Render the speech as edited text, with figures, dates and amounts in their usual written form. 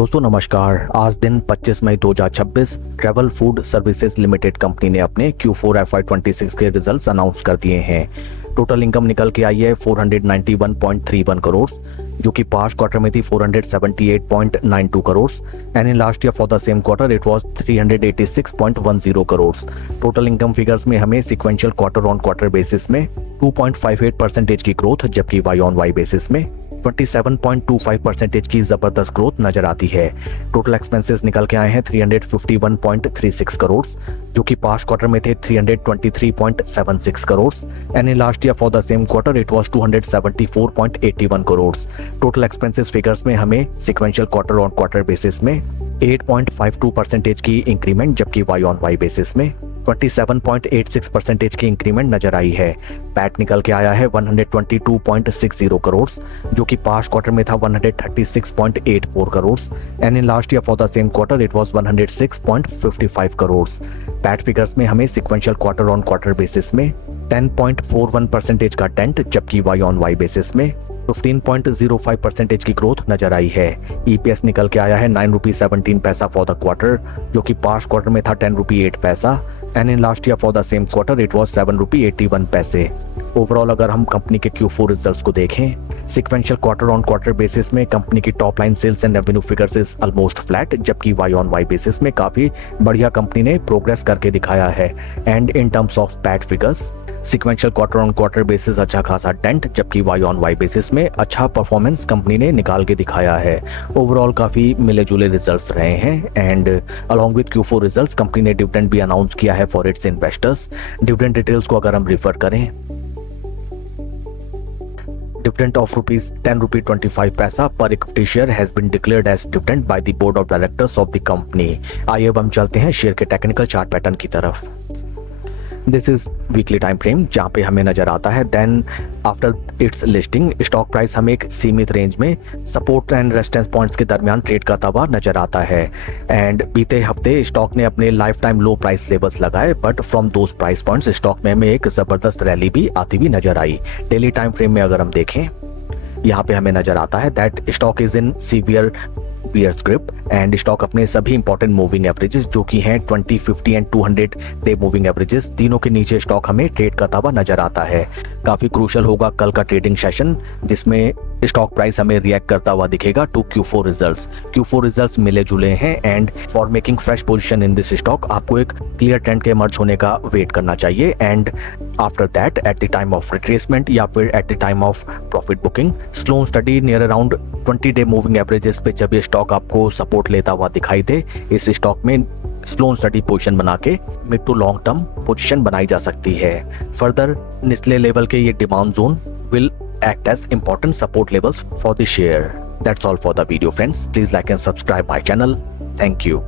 दोस्तों नमस्कार। आज दिन 25 मई 2026 travel food services limited company ने अपने Q4 FY26 के रिजल्ट्स अनाउंस कर दिए हैं। टोटल इनकम निकल के आई है 491.31 करोड़, जो कि पास्ट क्वार्टर में थी 478.92 crore and in last year for the same quarter it was 386.10 crore. Total income figures में हमें sequential quarter on quarter basis में 2.58% की ग्रोथ, जबकि वाई ऑन वाई बेसिस में 27.25% की जबरदस्त ग्रोथ नजर आती है। टोटल एक्सपेंसेस निकल के आए हैं 351.36 करोड़, जो कि पास्ट क्वार्टर में थे 323.76 crore and in last year for the same quarter it was 274.81 crore. Total expenses figures में हमें sequential quarter on quarter basis में 8.52% की इंक्रीमेंट, जबकि वाई ऑन वाई बेसिस में 27.86% की इंक्रीमेंट नजर आई है। पैट निकल के आया है 122.60 करोड़, जो कि पास्ट क्वार्टर में था 136.84 crore and in last year for the same quarter it was 106.55 crore. PAT figures में हमें sequential quarter on quarter basis में 10.41% का डेंट, जबकि वाई ऑन वाई बेसिस में 15.05% की ग्रोथ नजर आई है। ईपीएस निकल के आया है 9 रुपी 17 पैसा फॉर द क्वार्टर, जो कि पास्ट क्वार्टर में था 10 रुपी 8 पैसा and in last year for the same quarter it was 7 रुपी 81 पैसे। ओवरऑल अगर हम कंपनी के Q4 रिजल्ट्स को देखें, sequential quarter on quarter basis में कंपनी की top line sales and revenue figures is almost flat, जबकि वाई ऑन वाई बेसिस में काफी बढ़िया कंपनी ने प्रोग्रेस करके दिखाया है। And in terms of PAT figures, sequential quarter on quarter basis अच्छा खासा डेंट, जबकि वाई ऑन वाई बेसिस में अच्छा परफॉर्मेंस कंपनी ने निकाल के दिखाया है। ओवरऑल काफी मिले जुले रिजल्ट्स रहे हैं and along with Q4 results company ने डिविडेंड भी अनाउंस किया है for its investors. Dividend details को अगर हम रिफर करें, dividend of rupees 10 rupee 25 paisa per equity share has been declared as dividend by the board of directors of the company। आइए अब हम चलते हैं शेयर के टेक्निकल चार्ट पैटर्न की तरफ। This is weekly time frame, जहाँ पे हमें नजर आता है then after its listing stock price हमें एक सीमित रेंज में सपोर्ट एंड रेजिस्टेंस पॉइंट्स के दरमियान ट्रेड करता हुआ नजर आता है एंड बीते हफ्ते स्टॉक ने अपने lifetime low price levels लगाए, but from those price points stock में हमें एक जबरदस्त रैली भी आती हुई नजर आई। डेली टाइम फ्रेम में अगर हम देखें, यहाँ पे हमें नजर आता है that stock is in severe bear script and stock अपने सभी इंपॉर्टेंट मूविंग एवरेजेस जो कि हैं 20, 50 एंड 200 डे मूविंग एवरेजेस, तीनों के नीचे स्टॉक हमें ट्रेड करता हुआ नजर आता है। काफी क्रूशियल होगा कल का ट्रेडिंग सेशन, जिसमें स्टॉक प्राइस हमें रिएक्ट करता हुआ दिखेगा to Q4 results. Q4 results मिले जुले हैं and for making fresh position in this stock आपको एक क्लियर ट्रेंड के इमर्ज होने का वेट करना चाहिए and after that at the time of retracement या फिर at the time of profit booking slow study near around 20 day moving averages पे जब ये स्टॉक आपको सपोर्ट लेता हुआ दिखाई दे, इस स्टॉक में स्लो स्टडी पोजीशन बना के mid to long term position बनाई जा सकती है। फर्दर निचले लेवल के ये demand zone will act as important support levels for the share. That's all for the video friends. Please like and subscribe my channel. Thank you.